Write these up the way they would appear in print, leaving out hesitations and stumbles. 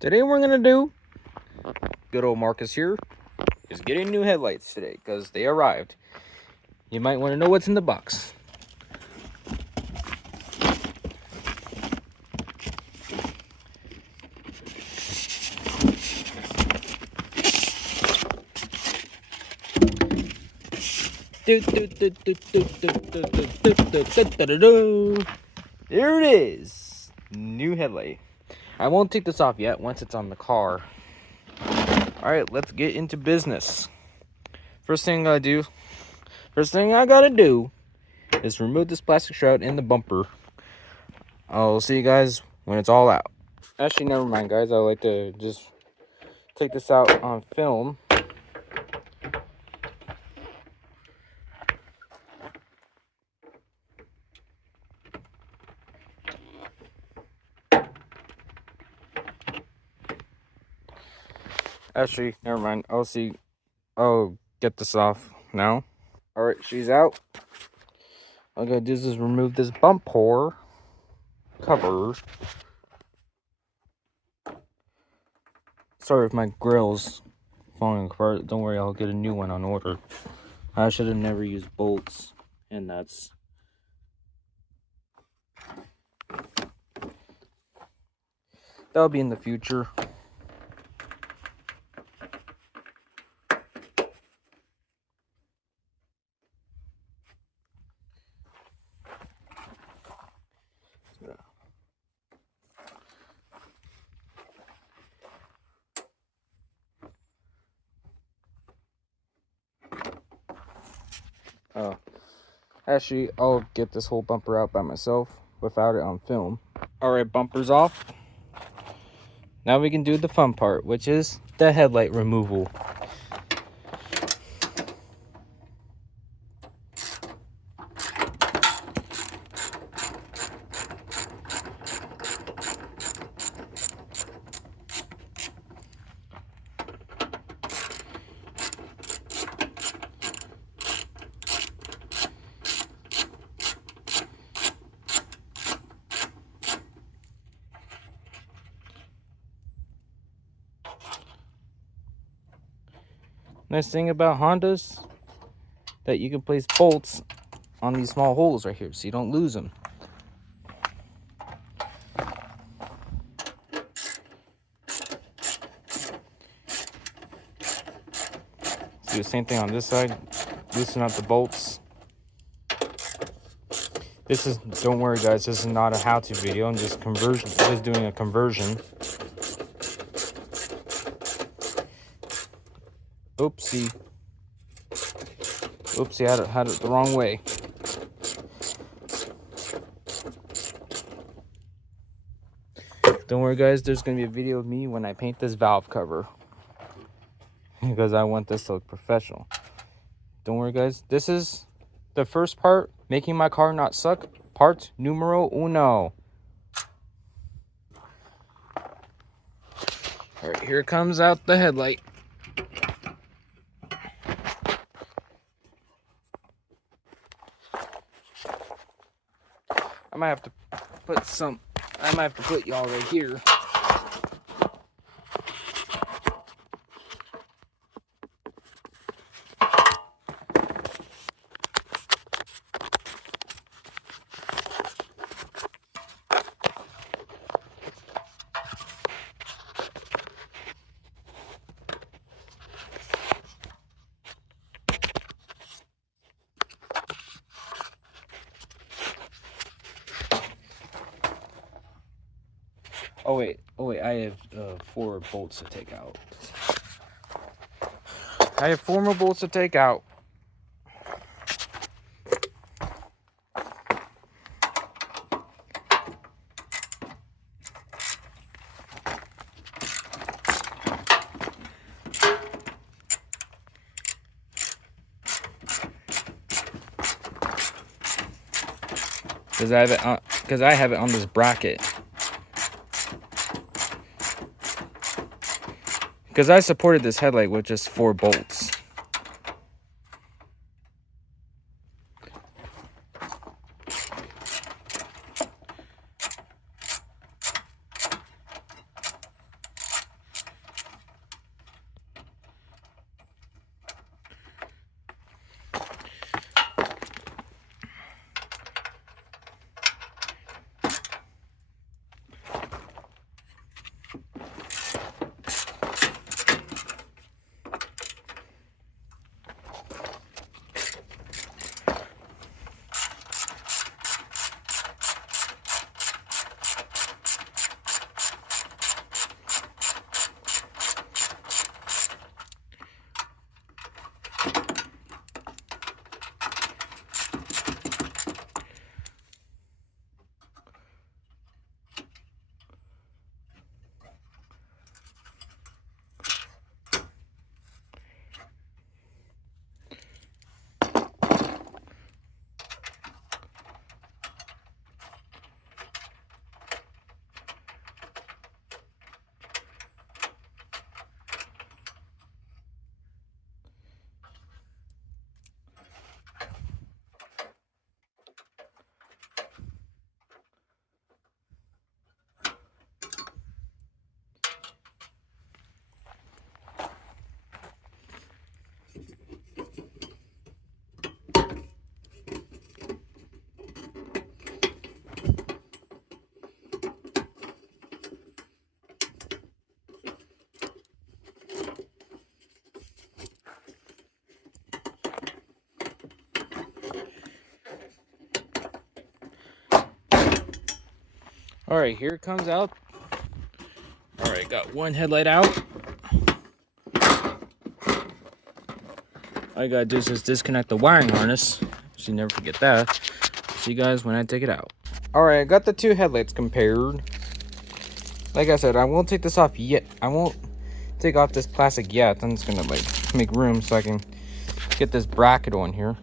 Today we're gonna do, good old Marcus here, is getting new headlights today because they arrived. You might want to know what's in the box. There it is, new headlight. I won't take this off yet once it's on the car. Alright, let's get into business. First thing I gotta do is remove this plastic shroud in the bumper. I'll see you guys when it's all out. Actually, never mind, guys. I like to just take this out on film. Actually, never mind. I'll get this off now. Alright, she's out. All I gotta do is remove this bumper cover. Sorry if my grill's falling apart. Don't worry, I'll get a new one on order. I should have never used bolts and nuts. That'll be in the future. Actually, I'll get this whole bumper out by myself without it on film. Alright, bumper's off. Now we can do the fun part, which is the headlight removal. Nice thing about Hondas, that you can place bolts on these small holes right here so you don't lose them. Do the same thing on this side. Loosen up the bolts. Don't worry guys, this is not a how-to video. I'm just doing a conversion. Oopsie, I had it the wrong way. Don't worry guys, there's gonna be a video of me when I paint this valve cover, because I want this to look professional. Don't worry guys, this is the first part, making my car not suck, part numero uno. Alright, here comes out the headlight. I might have to put y'all right here. Oh wait, I have 4 bolts to take out. I have 4 more bolts to take out. Because I have it on this bracket. Because I supported this headlight with just 4 bolts. All right, here it comes out. All right, got one headlight out. All I gotta do is just disconnect the wiring harness, so you never forget that. See you guys when I take it out. All right, I got the two headlights compared. Like I said, I won't take this off yet. I won't take off this plastic yet. I'm just gonna like make room so I can get this bracket on here.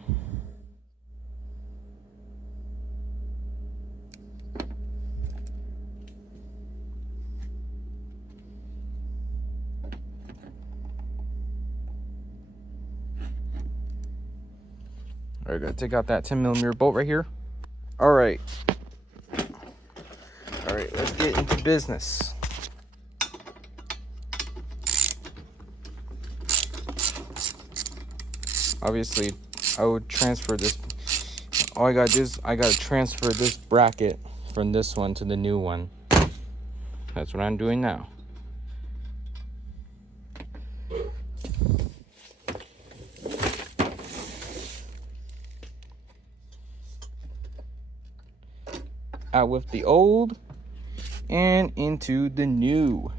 All right, gotta take out that 10mm bolt right here. All right, let's get into business. Obviously, I would transfer this. All I gotta do is I gotta transfer this bracket from this one to the new one. That's what I'm doing now. Out with the old and into the new.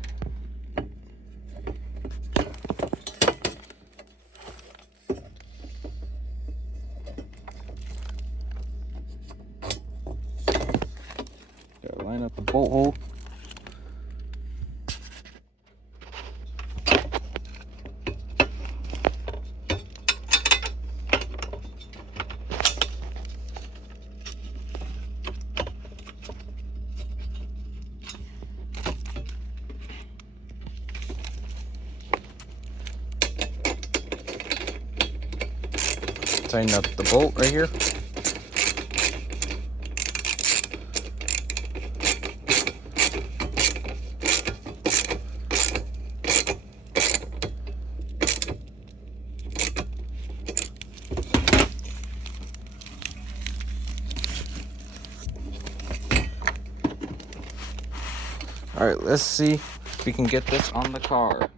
Gotta line up the bolt hole. Tighten up the bolt right here. All right, let's see if we can get this on the car.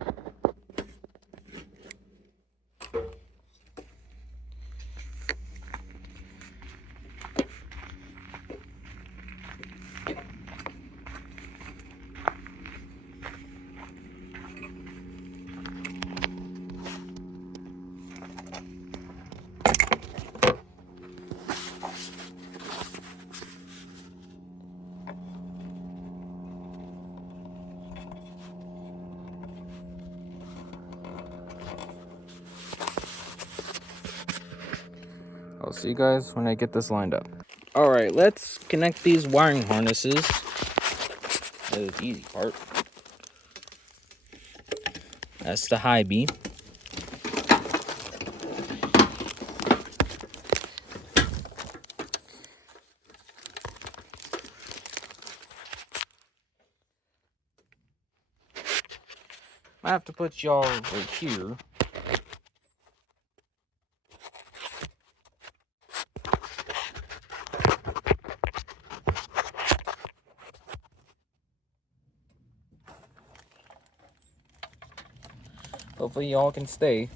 I'll see you guys when I get this lined up. All right, let's connect these wiring harnesses. That is the easy part. That's the high beam. I have to put y'all right here. Hopefully y'all can stay.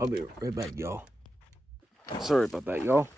I'll be right back, y'all. Sorry about that, y'all.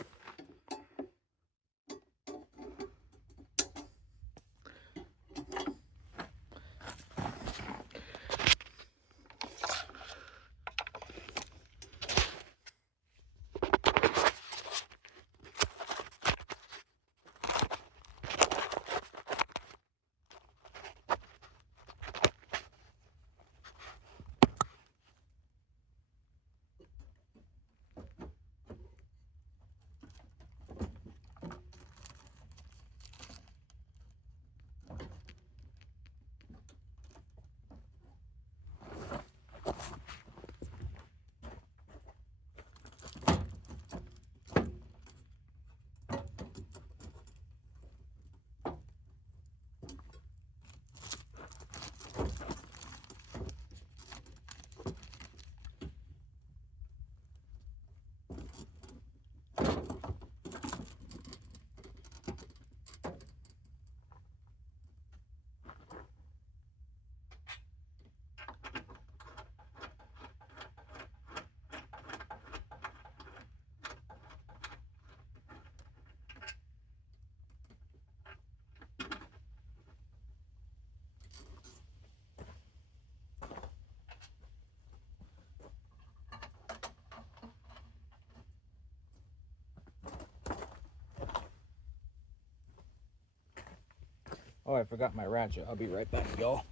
Oh, I forgot my ratchet. I'll be right back, y'all.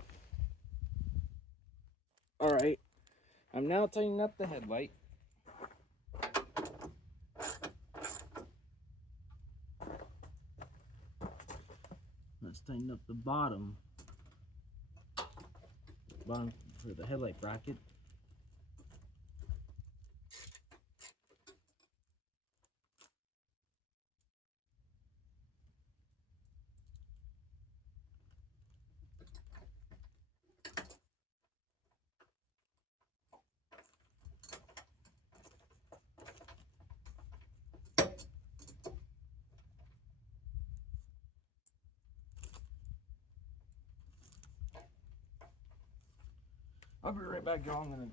Alright, I'm now tightening up the headlight. Let's tighten up the bottom for the headlight bracket. I'll be right back, y'all. I'm gonna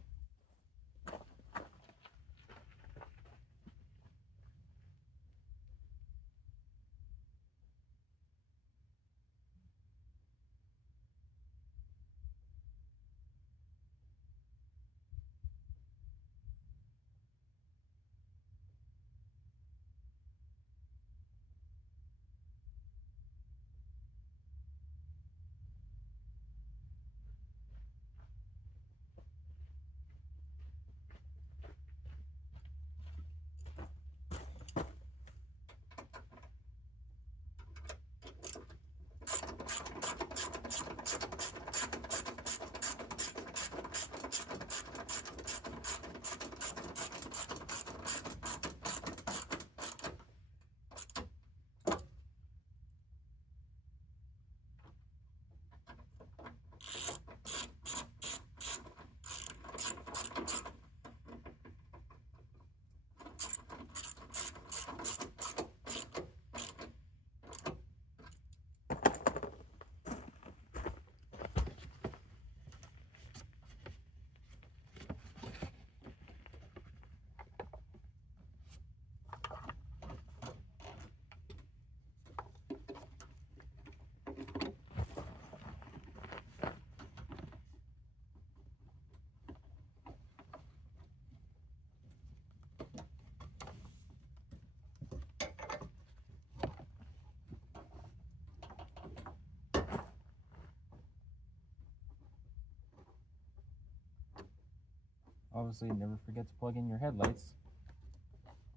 obviously never forget to plug in your headlights.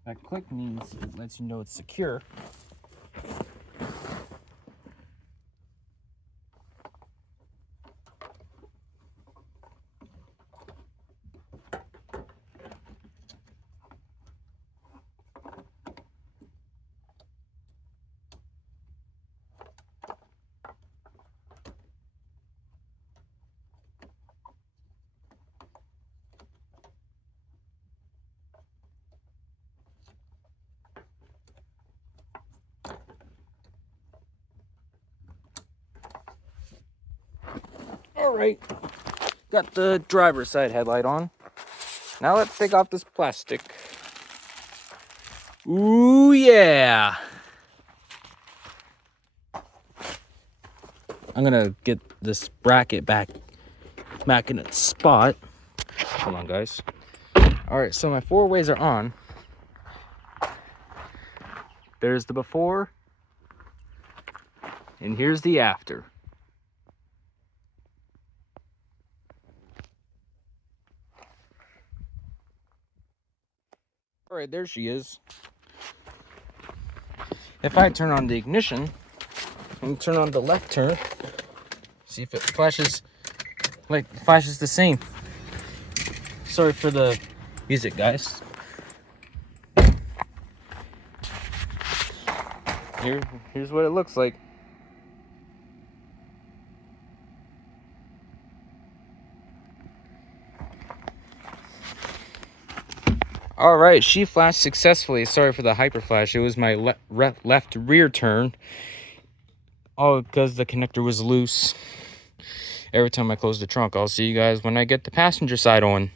That click means it lets you know it's secure. All right, got the driver's side headlight on. Now let's take off this plastic. Ooh, yeah. I'm gonna get this bracket back in its spot. Hold on, guys. All right, so my 4-ways are on. There's the before, and here's the after. All right, there she is. If I turn on the ignition and turn on the left turn, see if it flashes the same. Sorry for the music, guys. Here's what it looks like. All right, she flashed successfully. Sorry for the hyper flash. It was my left rear turn. All because the connector was loose. Every time I close the trunk. I'll see you guys when I get the passenger side on.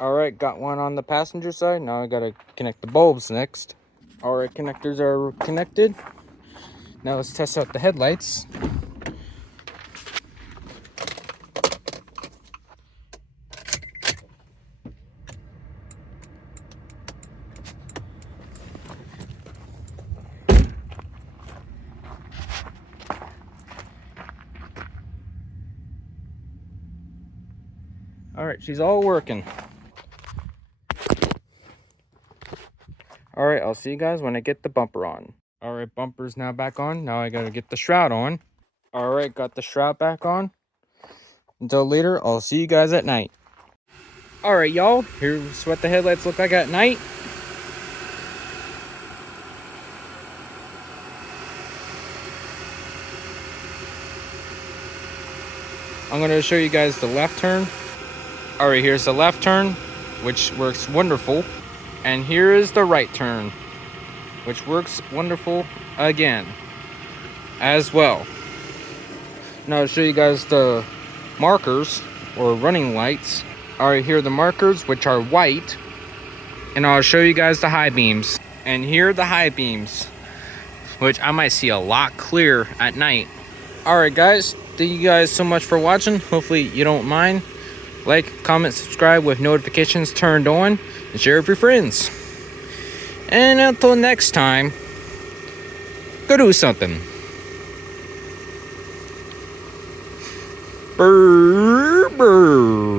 All right, got one on the passenger side. Now I gotta connect the bulbs next. All right, connectors are connected. Now let's test out the headlights. All right, she's all working. All right, I'll see you guys when I get the bumper on. All right, bumper's now back on. Now I gotta get the shroud on. All right, got the shroud back on. Until later, I'll see you guys at night. All right, y'all, here's what the headlights look like at night. I'm gonna show you guys the left turn. All right, here's the left turn, which works wonderful. And here is the right turn, which works wonderful again, as well. Now I'll show you guys the markers, or running lights. All right, here are the markers, which are white. And I'll show you guys the high beams. And here are the high beams, which I might see a lot clearer at night. All right, guys, thank you guys so much for watching. Hopefully you don't mind. Like, comment, subscribe with notifications turned on, and share with your friends. And until next time, go do something. Brr, brr.